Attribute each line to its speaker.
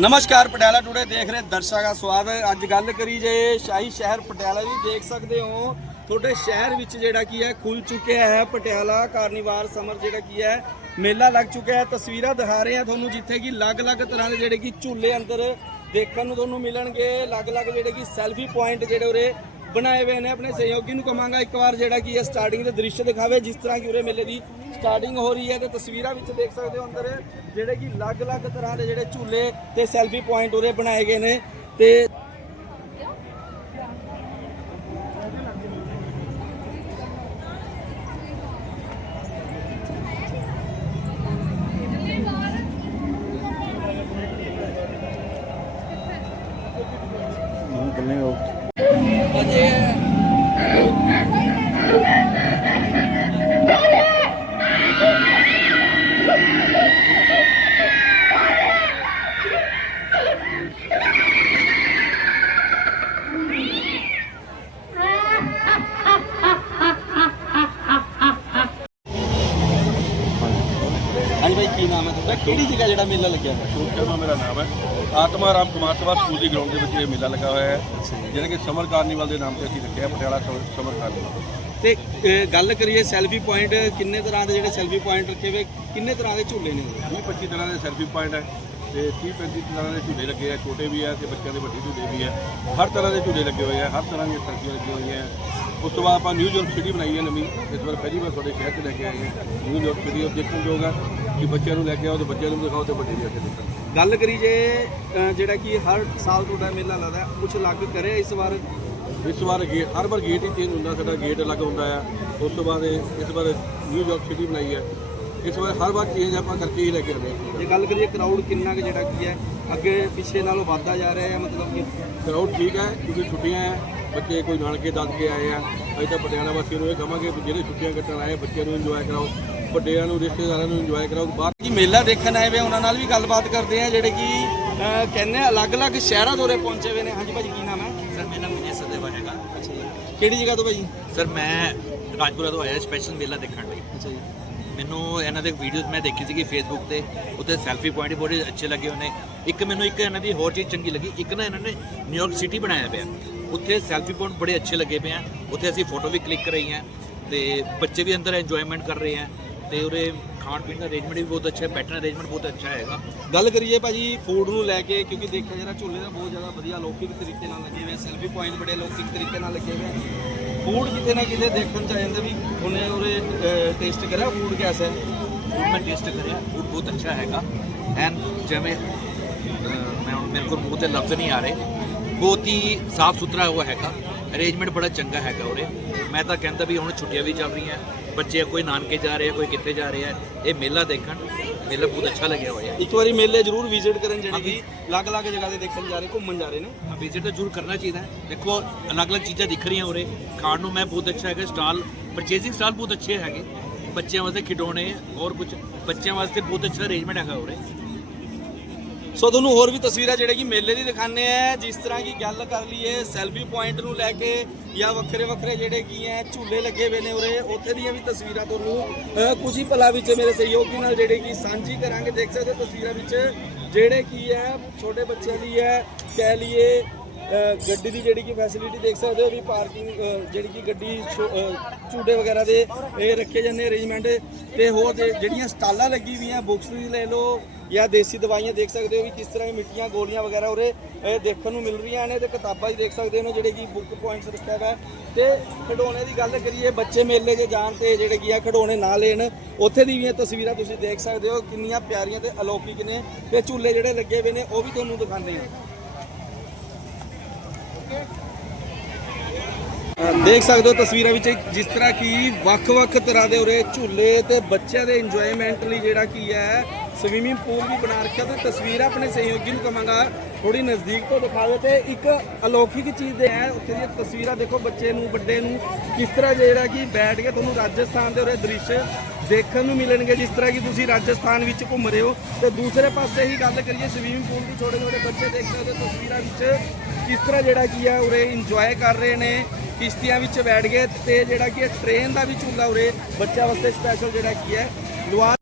Speaker 1: ਨਮਸਕਾਰ, ਪਟਿਆਲਾ ਟੂਡੇ ਦੇਖ ਰਹੇ ਦਰਸ਼ਕਾਂ ਦਾ ਸਵਾਗਤ। ਅੱਜ ਗੱਲ ਕਰੀ ਜੇ ਸ਼ਾਹੀ ਸ਼ਹਿਰ ਪਟਿਆਲਾ ਦੀ, ਦੇਖ ਸਕਦੇ ਹੋ, ਤੁਹਾਡੇ ਸ਼ਹਿਰ ਵਿੱਚ ਜਿਹੜਾ ਕੀ ਹੈ, ਖੁੱਲ ਚੁੱਕਿਆ ਹੈ ਪਟਿਆਲਾ ਕਾਰਨੀਵਾਲ ਸਮਰ ਜਿਹੜਾ ਕੀ ਹੈ, ਮੇਲਾ ਲੱਗ ਚੁੱਕਿਆ ਹੈ। ਤਸਵੀਰਾਂ ਦਿਖਾ ਰਹੇ ਹਾਂ ਤੁਹਾਨੂੰ ਜਿੱਥੇ ਕਿ ਅਲੱਗ-ਅਲੱਗ ਤਰ੍ਹਾਂ ਦੇ ਜਿਹੜੇ ਕਿ ਝੂਲੇ ਅੰਦਰ ਦੇਖਣ ਨੂੰ ਤੁਹਾਨੂੰ ਮਿਲਣਗੇ। ਅਲੱਗ-ਅਲੱਗ ਜਿਹੜੇ ਕਿ ਸੈਲਫੀ ਪੁਆਇੰਟ ਜਿਹੜੇ ਉਰੇ ਬਣਾਏ ਹੋਏ ਨੇ ਆਪਣੇ ਸਹਿਯੋਗੀ ਨੂੰ ਕਵਾਂਗਾ। ਇੱਕ ਵਾਰ ਜਿਹੜਾ ਕੀ ਹੈ ਸਟਾਰਟਿੰਗ ਦੇ ਦ੍ਰਿਸ਼ ਦਿਖਾਵੇ, ਜਿਸ ਤਰ੍ਹਾਂ ਕਿ ਉਰੇ ਮੇਲੇ ਦੀ ਸਟਾਰਟਿੰਗ ਹੋ ਰਹੀ ਹੈ ਤੇ ਤਸਵੀਰਾਂ ਵਿੱਚ ਦੇਖ ਸਕਦੇ ਹੋ ਅੰਦਰ ਜਿਹੜੇ ਕਿ ਅਲੱਗ-ਅਲੱਗ ਤਰ੍ਹਾਂ ਦੇ ਜਿਹੜੇ ਝੂਲੇ ਤੇ ਸੈਲਫੀ ਪੁਆਇੰਟ ਉਰੇ ਬਣਾਏ ਗਏ ਨੇ ਤੇ ਕਿਹੜੀ ਜਗ੍ਹਾ ਜਿਹੜਾ ਮੇਲਾ ਲੱਗਿਆ ਹੋਇਆ?
Speaker 2: ਅਸ਼ੋਕ ਸ਼ਰਮਾ ਮੇਰਾ ਨਾਮ ਹੈ। ਆਤਮਾ ਰਾਮ ਕੁਮਾਰ ਸਭਾ ਸਕੂਲ ਦੀ ਗਰਾਊਂਡ ਦੇ ਵਿੱਚ ਇਹ ਮੇਲਾ ਲੱਗਾ ਹੋਇਆ ਹੈ। ਜਿਹੜਾ ਕਿ ਸਮਰ ਕਾਰਨੀਵਲ ਦੇ ਨਾਮ ਤੇ ਅਸੀਂ ਰੱਖਿਆ ਪਟਿਆਲਾ ਸਮਰ- ਸਮਰ ਕਾਰਨੀਵਲ।
Speaker 1: ਤੇ ਗੱਲ ਕਰੀਏ ਸੈਲਫੀ ਪੁਆਇੰਟ ਕਿੰਨੇ ਤਰ੍ਹਾਂ ਦੇ ਜਿਹੜੇ ਸੈਲਫੀ ਪੁਆਇੰਟ ਰੱਖੇ ਹੋਏ ਕਿੰਨੇ ਤਰ੍ਹਾਂ ਦੇ ਝੂਲੇ ਨੇ? ਉਰੇ?
Speaker 2: 20 25 ਤਰ੍ਹਾਂ ਦੇ ਸੈਲਫੀ ਪੁਆਇੰਟ ਹੈ। ਤੇ 30 35 ਤਰ੍ਹਾਂ ਦੇ ਝੂਲੇ ਲੱਗੇ ਆ ਛੋਟੇ ਵੀ ਆ ਤੇ ਬੱਚਿਆਂ ਦੇ ਵੱਡੇ ਝੂਲੇ ਵੀ ਆ। ਹਰ ਤਰ੍ਹਾਂ ਦੇ ਝੂਲੇ ਲੱਗੇ ਹੋਏ ਆ ਹਰ ਤਰ੍ਹਾਂ ਦੀਆਂ ਸੈਲਫੀਆਂ ਲੱਗੀਆਂ ਹੋਈਆਂ ਉਸ ਤੋਂ ਬਾਅਦ ਆਪਾਂ ਨਿਊਯਾਰਕ ਸਿਟੀ ਬਣਾਈ ਹੈ ਨਵੀਂ। ਇਸ ਵਾਰ ਪਹਿਲੀ ਵਾਰ ਤੁਹਾਡੇ ਸ਼ਹਿਰ 'ਚ ਲੈ ਕੇ ਆਏ ਹਾਂ ਨਿਊਯਾਰਕ ਸਿਟੀ ਉਹ ਦੇਖਣ ਯੋਗ ਆ ਕਿ ਬੱਚਿਆਂ ਨੂੰ ਲੈ ਕੇ ਆਓ ਤੇ ਬੱਚਿਆਂ ਨੂੰ ਦਿਖਾਓ ਤੇ ਵੱਡੇ ਵੀ ਆ ਕੇ ਦੇਖਣ।
Speaker 1: ਗੱਲ ਕਰੀ ਜੇ ਜਿਹੜਾ ਕਿ ਹਰ ਸਾਲ ਤੁਹਾਡਾ ਮੇਲਾ ਲੱਗਦਾ ਕੁਝ ਅਲੱਗ ਕਰਿਆ ਇਸ ਵਾਰ?
Speaker 2: ਇਸ ਵਾਰ ਗੇ ਹਰ ਵਾਰ ਗੇਟ ਹੀ ਚੇਂਜ ਹੁੰਦਾ ਸਾਡਾ ਗੇਟ ਅਲੱਗ ਹੁੰਦਾ ਆ। ਉਸ ਤੋਂ ਬਾਅਦ ਇਸ ਵਾਰ ਨਿਊਯਾਰਕ ਸਿਟੀ ਬਣਾਈ ਹੈ ਇਸ ਵਾਰ ਹਰ ਵਾਰ ਚੇਂਜ ਆਪਾਂ ਕਰਕੇ ਹੀ ਲੈ ਕੇ ਆਉਂਦੇ ਹਾਂ।
Speaker 1: ਜੇ ਗੱਲ ਕਰੀਏ ਕਰਾਊਡ ਕਿੰਨਾ ਕੁ ਜਿਹੜਾ ਕੀ ਹੈ ਅੱਗੇ ਪਿੱਛੇ ਨਾਲੋਂ ਵੱਧਦਾ ਜਾ ਰਿਹਾ ਹੈ ਮਤਲਬ ਕਿ
Speaker 2: ਕਰਾਊਡ ਠੀਕ ਹੈ ਕਿਉਂਕਿ ਛੁੱਟੀਆਂ ਹੈ ਬੱਚੇ ਕੋਈ ਨਾਨਕੇ ਦੱਸ ਕੇ ਆਏ ਆ ਅਸੀਂ ਤਾਂ ਪਟਿਆਲਾ ਵਾਸੀਆਂ ਨੂੰ ਇਹ ਕਹਾਂਗੇ ਕਿ ਜਿਹੜੇ ਛੁੱਟੀਆਂ ਕੱਟਣ ਆਏ ਬੱਚਿਆਂ ਨੂੰ ਇੰਜੋਏ ਕਰਾਓ ਵੱਡਿਆਂ ਨੂੰ ਰਿਸ਼ਤੇਦਾਰਾਂ ਨੂੰ ਇੰਜੋਏ ਕਰਾਓ ਬਾਹਰ
Speaker 1: ਕਿ ਮੇਲਾ ਦੇਖਣ ਆਏ ਵੇ ਉਹਨਾਂ ਨਾਲ ਵੀ ਗੱਲਬਾਤ ਕਰਦੇ ਆ ਜਿਹੜੇ ਕਿ ਕਹਿੰਦੇ ਆ ਅਲੱਗ-ਅਲੱਗ ਸ਼ਹਿਰਾਂ ਤੋਂ ਉਰੇ ਪਹੁੰਚੇ ਹੋਏ ਨੇ। ਹਾਂਜੀ ਭਾਜੀ ਕੀ ਨਾਮ ਹੈ?
Speaker 3: ਸਰ ਮੇਰਾ ਨਾਮ ਵਿਜੇ ਸਦੇਵਾ ਹੈਗਾ।
Speaker 1: ਅੱਛਾ ਜੀ। ਕਿਹੜੀ ਜਗ੍ਹਾ ਤੋਂ ਭਾਜੀ?
Speaker 3: ਸਰ ਮੈਂ ਰਾਜਪੁਰਾ ਤੋਂ ਆਇਆ ਸਪੈਸ਼ਲ ਮੇਲਾ ਦੇਖਣ ਲਈ।
Speaker 1: ਅੱਛਾ ਜੀ।
Speaker 3: ਮੈਨੂੰ ਇਹਨਾਂ ਦੇ ਵੀਡੀਓਜ਼ ਮੈਂ ਦੇਖੀ ਸੀਗੀ ਫੇਸਬੁੱਕ ਤੇ ਉੱਤੇ ਸੈਲਫੀ ਪੁਆਇੰਟ ਬੜੇ ਅੱਛੇ ਲੱਗੇ ਹੋਏ ਨੇ। ਇੱਕ ਮੈਨੂੰ ਇੱਕ ਇਹਨਾਂ ਦੀ ਹੋਰ ਚੀਜ਼ ਚੰਗੀ ਲੱਗੀ, ਇੱਕ ਨਾ ਇਹਨਾਂ ਨੇ ਨਿਊਯਾਰਕ ਸਿਟੀ ਬਣਾਇਆ ਪਿਆ। ਉੱਥੇ ਸੈਲਫੀ ਪੁਆਇੰਟ ਬੜੇ ਅੱਛੇ ਲੱਗੇ ਪਏ ਆ, ਉੱਥੇ ਅਸੀਂ ਫੋਟੋ ਵੀ ਕਲਿੱਕ ਕਰਾਈ ਹੈ ਤੇ ਬੱਚੇ ਵੀ ਅੰਦਰ ਇੰਜੋਇਮੈਂਟ ਕਰ ਰਹੇ ਆ, ਤੇ ਉਰੇ ਖਾਣ ਪੀਣ ਦਾ ਅਰੇਂਜਮੈਂਟ ਵੀ ਬਹੁਤ ਅੱਛਾ ਹੈ ਬੈਠਣ ਅਰੇਂਜਮੈਂਟ ਬਹੁਤ ਅੱਛਾ ਹੈਗਾ।
Speaker 1: ਗੱਲ ਕਰੀਏ ਭਾਜੀ ਫੂਡ ਨੂੰ ਲੈ ਕੇ, ਕਿਉਂਕਿ ਦੇਖਿਆ ਜਰਾ ਝੂਲੇ ਦਾ ਬਹੁਤ ਜ਼ਿਆਦਾ ਵਧੀਆ ਲੌਕਿਕ ਤਰੀਕੇ ਨਾਲ ਲੱਗੇ ਹੋਏ ਸੈਲਫੀ ਪੁਆਇੰਟ ਬੜੇ ਲੌਕਿਕ ਤਰੀਕੇ ਨਾਲ ਲੱਗੇ ਹੋਏ ਫੂਡ ਕਿਤੇ ਨਾ ਕਿਤੇ ਦੇਖਣ ਚ ਆ ਜਾਂਦਾ ਵੀ ਉਹਨੇ ਉਰੇ ਟੇਸਟ ਕਰਿਆ ਫੂਡ ਕਿਹਦਾ ਹੈ?
Speaker 3: ਫੂਡ ਮੈਂ ਟੇਸਟ ਕਰਿਆ ਫੂਡ ਬਹੁਤ ਅੱਛਾ ਹੈਗਾ। ਐਂਡ ਜਿਵੇਂ ਮੈਂ ਹੁਣ ਮੇਰੇ ਕੋਲ ਮੂੰਹ ਤੇ ਲਫ਼ਜ਼ ਨਹੀਂ ਆ ਰਹੇ। ਬਹੁਤ ਹੀ ਸਾਫ਼ ਸੁਥਰਾ ਉਹ ਹੈਗਾ। ਅਰੇਂਜਮੈਂਟ ਬੜਾ ਚੰਗਾ ਹੈਗਾ ਉਰੇ। ਮੈਂ ਤਾਂ ਕਹਿੰਦਾ ਵੀ ਹੁਣ ਛੁੱਟੀਆਂ ਵੀ ਚੱਲ ਰਹੀਆਂ ਬੱਚੇ ਕੋਈ ਨਾਨਕੇ ਜਾ ਰਹੇ ਆ ਕੋਈ ਕਿੱਥੇ ਜਾ ਰਹੇ ਆ ਇਹ ਮੇਲਾ ਦੇਖਣ ਮੇਲਾ ਬਹੁਤ ਅੱਛਾ ਲੱਗਿਆ ਹੋਇਆ।
Speaker 1: ਇੱਕ ਵਾਰੀ ਮੇਲੇ ਜ਼ਰੂਰ ਵਿਜ਼ਿਟ ਕਰਨ ਜਿਹੜੇ ਕਿ ਅਲੱਗ-ਅਲੱਗ ਜਗ੍ਹਾ ਤੇ ਦੇਖਣ ਜਾ ਰਹੇ ਘੁੰਮਣ ਜਾ ਰਹੇ ਨੇ।
Speaker 3: ਵਿਜ਼ਿਟ ਤਾਂ ਜ਼ਰੂਰ ਕਰਨਾ ਚਾਹੀਦਾ ਦੇਖੋ ਅਲੱਗ-ਅਲੱਗ ਚੀਜ਼ਾਂ ਦਿਖ ਰਹੀਆਂ ਉਰੇ। ਖਾਣ ਨੂੰ ਮੈਂ ਬਹੁਤ ਅੱਛਾ ਹੈਗਾ ਸਟਾਲ ਪਰਚੇਸਿੰਗ ਸਟਾਲ ਬਹੁਤ ਅੱਛੇ ਹੈਗੇ। ਬੱਚਿਆਂ ਵਾਸਤੇ ਖਿਡੌਣੇ ਔਰ ਕੁਝ ਬੱਚਿਆਂ ਵਾਸਤੇ ਬਹੁਤ ਅੱਛਾ ਅਰੇਂਜਮੈਂਟ ਹੈਗਾ ਉਰੇ।
Speaker 1: ਸੋ ਤੁਹਾਨੂੰ ਹੋਰ ਵੀ ਤਸਵੀਰਾਂ ਜਿਹੜੇ ਕਿ ਮੇਲੇ ਦੀ ਦਿਖਾਣੇ ਆ। ਜਿਸ ਤਰ੍ਹਾਂ ਕੀ ਗੱਲ ਕਰ ਲਈਏ ਸੈਲਫੀ ਪੁਆਇੰਟ ਨੂੰ ਲੈ ਕੇ ਜਾਂ ਵੱਖਰੇ ਵੱਖਰੇ ਜਿਹੜੇ ਕੀ ਹੈ ਝੂਲੇ ਲੱਗੇ ਹੋਏ ਨੇ ਉਰੇ ਉੱਥੇ ਦੀਆਂ ਵੀ ਤਸਵੀਰਾਂ ਤੁਹਾਨੂੰ ਅਹ, ਕੁਝ ਹੀ ਪਲਾਂ ਵਿੱਚ ਮੇਰੇ ਸਹਿਯੋਗੀ ਨਾਲ ਜਿਹੜੇ ਕੀ ਸਾਂਝੀ ਕਰਾਂਗੇ। ਦੇਖ ਸਕਦੇ ਹੋ ਤਸਵੀਰਾਂ ਵਿੱਚ ਜਿਹੜੇ ਕੀ ਹੈ ਛੋਟੇ ਬੱਚਿਆਂ ਲਈ ਹੈ ਕਹਿ ਲਈਏ ਗੱਡੀ ਦੀ ਜਿਹੜੀ ਕਿ ਫੈਸਿਲਿਟੀ ਦੇਖ ਸਕਦੇ ਹੋ ਵੀ ਪਾਰਕਿੰਗ ਜਿਹੜੀ ਕਿ ਗੱਡੀ ਛੋ- ਅਹ, ਝੂਟੇ ਵਗੈਰਾ ਦੇ ਇਹ ਰੱਖੇ ਜਾਂਦੇ ਅਰੇਂਜਮੈਂਟ ਤੇ ਹੋਰ ਜਿਹੜੀਆਂ ਸਟਾਲਾਂ ਲੱਗੀ ਹੋਈਆਂ ਬੁੱਕਸ ਦੀ ਲੈ ਲਓ ਜਾਂ ਦੇਸੀ ਦਵਾਈਆਂ ਦੇਖ ਸਕਦੇ ਹੋ ਵੀ ਕਿਸ ਤਰ੍ਹਾਂ ਦੀ ਮਿੱਟੀਆਂ ਗੋਲੀਆਂ ਵਗੈਰਾ ਉਰੇ ਦੇਖਣ ਨੂੰ ਮਿਲ ਰਹੀਆਂ ਨੇ ਤੇ ਕਿਤਾਬਾਂ ਹੀ ਦੇਖ ਸਕਦੇ ਹੋ ਜਿਹੜੇ ਕਿ ਬੁੱਕ ਪੁਆਇੰਟਸ ਰੱਖਿਆ ਹੋਇਆ ਹੈ। ਤੇ ਖਿਡੌਣੇ ਦੀ ਗੱਲ ਕਰੀਏ ਬੱਚੇ ਮੇਲੇ 'ਚ ਜਾਣ ਤੇ ਜਿਹੜੇ ਕੀ ਆ ਖਿਡੌਣੇ ਨਾ ਲੈਣ ਉੱਥੇ ਦੀ ਵੀ ਇਹ ਤਸਵੀਰਾਂ ਤੁਸੀਂ ਦੇਖ ਸਕਦੇ ਹੋ ਕਿੰਨੀਆਂ ਪਿਆਰੀਆਂ ਤੇ ਅਲੌਕਿਕ ਨੇ ਤੇ ਝੂਲੇ ਜਿਹੜੇ ਲੱਗੇ ਹੋਏ ਨੇ ਉਹ ਵੀ ਤੁਹਾਨੂੰ ਦਿਖਾਉਂਦੇ ਆ ਦੇਖ ਸਕਦੇ ਹੋ ਤਸਵੀਰਾਂ ਵਿੱਚ ਜਿਸ ਤਰ੍ਹਾਂ ਕਿ ਵੱਖ-ਵੱਖ ਤਰ੍ਹਾਂ ਦੇ ਉਰੇ ਝੂਲੇ ਤੇ ਬੱਚਿਆਂ ਦੇ ਇੰਜੋਇਮੈਂਟ ਲਈ ਜਿਹੜਾ ਕੀ ਹੈ ਸਵੀਮਿੰਗ ਪੂਲ ਵੀ ਬਣਾ ਰੱਖਿਆ। ਤੇ ਤਸਵੀਰ ਆਪਣੇ ਸਹਿਯੋਗੀ ਨੂੰ ਕਵਾਂਗਾ ਥੋੜੀ ਨਜ਼ਦੀਕ ਤੋਂ ਦਿਖਾ ਦਿਓ ਤੇ ਇੱਕ ਅਲੌਕਿਕ ਚੀਜ਼ ਦੇ ਹੈ। ਉੱਥੇ ਦੀਆਂ ਤਸਵੀਰਾਂ ਦੇਖੋ ਬੱਚੇ ਨੂੰ, ਵੱਡੇ ਨੂੰ, ਕਿਸ ਤਰ੍ਹਾਂ ਜਿਹੜਾ ਕਿ ਬੈਠ ਕੇ ਤੁਹਾਨੂੰ ਰਾਜਸਥਾਨ ਦੇ ਉਰੇ ਦ੍ਰਿਸ਼ ਦੇਖਣ ਨੂੰ ਮਿਲਣਗੇ, ਜਿਸ ਤਰ੍ਹਾਂ ਕਿ ਤੁਸੀਂ ਰਾਜਸਥਾਨ ਵਿੱਚ ਘੁੰਮ ਰਹੇ ਹੋ। ਤੇ ਦੂਸਰੇ ਪਾਸੇ ਹੀ ਗੱਲ ਕਰੀਏ ਸਵੀਮਿੰਗ ਪੂਲ ਦੀ ਛੋਟੇ ਛੋਟੇ ਬੱਚੇ ਦੇਖ ਸਕਦੇ ਹੋ ਤਸਵੀਰਾਂ ਵਿੱਚ ਕਿਸ ਤਰ੍ਹਾਂ ਜਿਹੜਾ ਕੀ ਹੈ, ਉਰੇ ਇੰਜੋਏ ਕਰ ਰਹੇ ਨੇ। ਕਿਸ਼ਤੀਆਂ ਵਿੱਚ ਬੈਠ ਗਏ ਤੇ ਜਿਹੜਾ ਕਿ ਹੈ ਟ੍ਰੇਨ ਦਾ ਵੀ ਝੂਲਾ ਉਰੇ ਬੱਚਿਆਂ ਵਾਸਤੇ ਸਪੈਸ਼ਲ ਜਿਹੜਾ ਕੀ ਹੈ ਲਵਾ